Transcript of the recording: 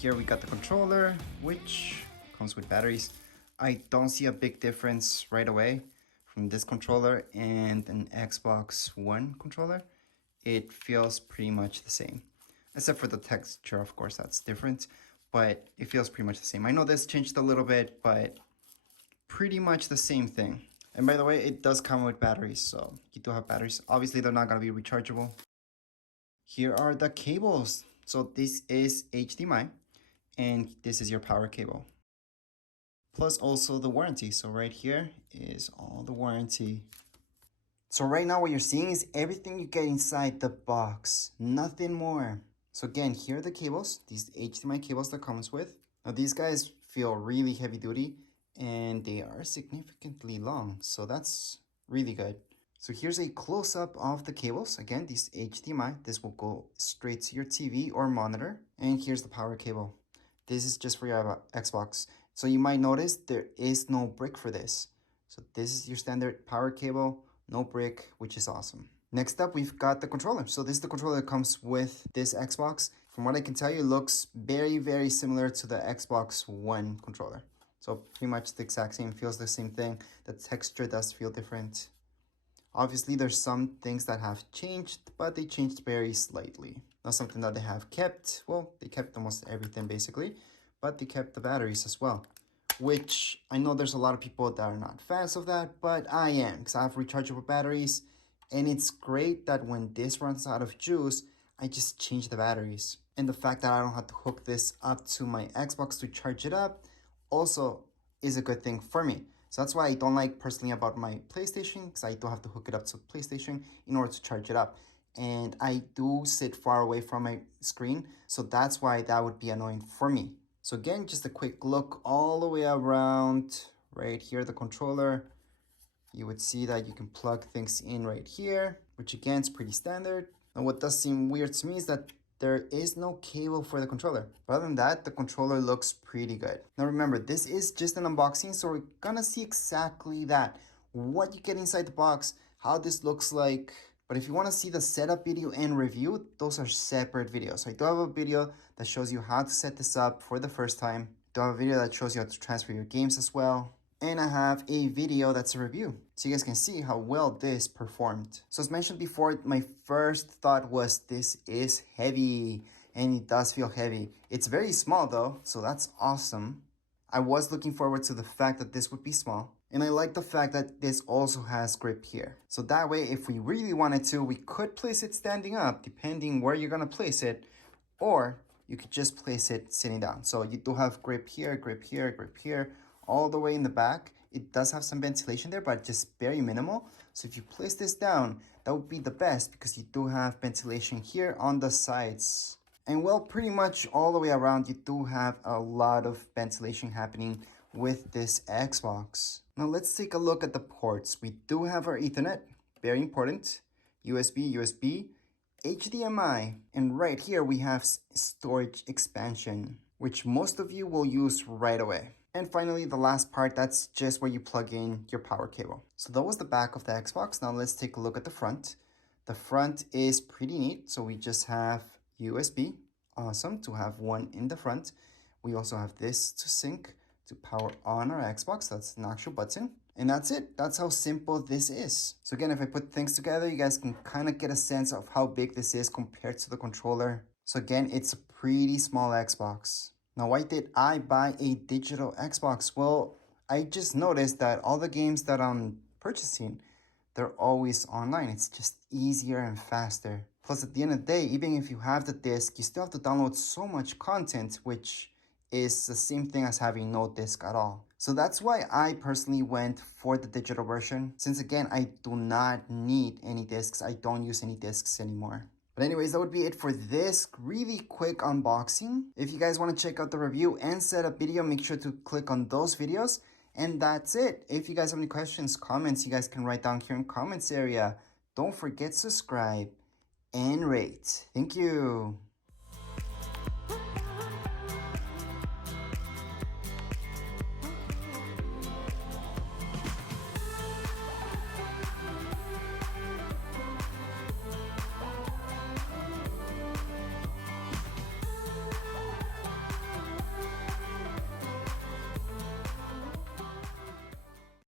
here we got the controller, which comes with batteries. I don't see a big difference right away from this controller and an Xbox One controller. It feels pretty much the same, except for the texture, of course, that's different, but it feels pretty much the same. I know this changed a little bit, but pretty much the same thing. And by the way, it does come with batteries, so you do have batteries. Obviously, they're not going to be rechargeable. Here are the cables. So this is HDMI, and this is your power cable. Plus also the warranty. So right here is all the warranty. So right now what you're seeing is everything you get inside the box, nothing more. So again, here are the cables, these HDMI cables that comes with. Now these guys feel really heavy duty and they are significantly long. So that's really good. So here's a close-up of the cables. Again, these HDMI, this will go straight to your TV or monitor. And here's the power cable. This is just for your Xbox. So you might notice there is no brick for this. So this is your standard power cable, no brick, which is awesome. Next up, we've got the controller. So this is the controller that comes with this Xbox. From what I can tell you, it looks very, very similar to the Xbox One controller. So pretty much the exact same, feels the same thing. The texture does feel different. Obviously, there's some things that have changed, but they changed very slightly. Not something that they have kept. Well, they kept almost everything basically, but they kept the batteries as well. Which I know there's a lot of people that are not fans of that, but I am, because I have rechargeable batteries. And it's great that when this runs out of juice, I just change the batteries. And the fact that I don't have to hook this up to my Xbox to charge it up also is a good thing for me. So that's why I don't like personally about my PlayStation, because I do have to hook it up to PlayStation in order to charge it up. And I do sit far away from my screen, so that's why that would be annoying for me. So again, just a quick look all the way around. Right here, the controller. You would see that you can plug things in right here, which again is pretty standard. And what does seem weird to me is that there is no cable for the controller. But other than that, the controller looks pretty good. Now remember, this is just an unboxing, so we're gonna see exactly that. What you get inside the box, how this looks like. But if you wanna see the setup video and review, those are separate videos. So I do have a video that shows you how to set this up for the first time. I do have a video that shows you how to transfer your games as well. And I have a video that's a review, so you guys can see how well this performed. So as mentioned before, my first thought was this is heavy, and it does feel heavy. It's very small though, so that's awesome. I was looking forward to the fact that this would be small, and I like the fact that this also has grip here. So that way, if we really wanted to, we could place it standing up, depending where you're gonna place it, or you could just place it sitting down. So you do have grip here, grip here, grip here, all the way in the back. It does have some ventilation there, but just very minimal. So if you place this down, that would be the best because you do have ventilation here on the sides. And well, pretty much all the way around, you do have a lot of ventilation happening with this Xbox. Now let's take a look at the ports. We do have our Ethernet, very important, USB, USB, HDMI, and right here we have storage expansion, which most of you will use right away. And finally, the last part, that's just where you plug in your power cable. So that was the back of the Xbox. Now let's take a look at the front. The front is pretty neat. So we just have USB, awesome to have one in the front. We also have this to sync to power on our Xbox. That's an actual button. And that's it. That's how simple this is. So again, if I put things together, you guys can kind of get a sense of how big this is compared to the controller. So again, it's a pretty small Xbox. Now, why did I buy a digital Xbox? Well, I just noticed that all the games that I'm purchasing, they're always online. It's just easier and faster. Plus, at the end of the day, even if you have the disc, you still have to download so much content, which is the same thing as having no disc at all. So that's why I personally went for the digital version. Since again, I do not need any discs. I don't use any discs anymore. But anyways, that would be it for this really quick unboxing. If you guys want to check out the review and setup video, make sure to click on those videos. And that's it. If you guys have any questions, comments, you guys can write down here in comments area. Don't forget to subscribe and rate. Thank you.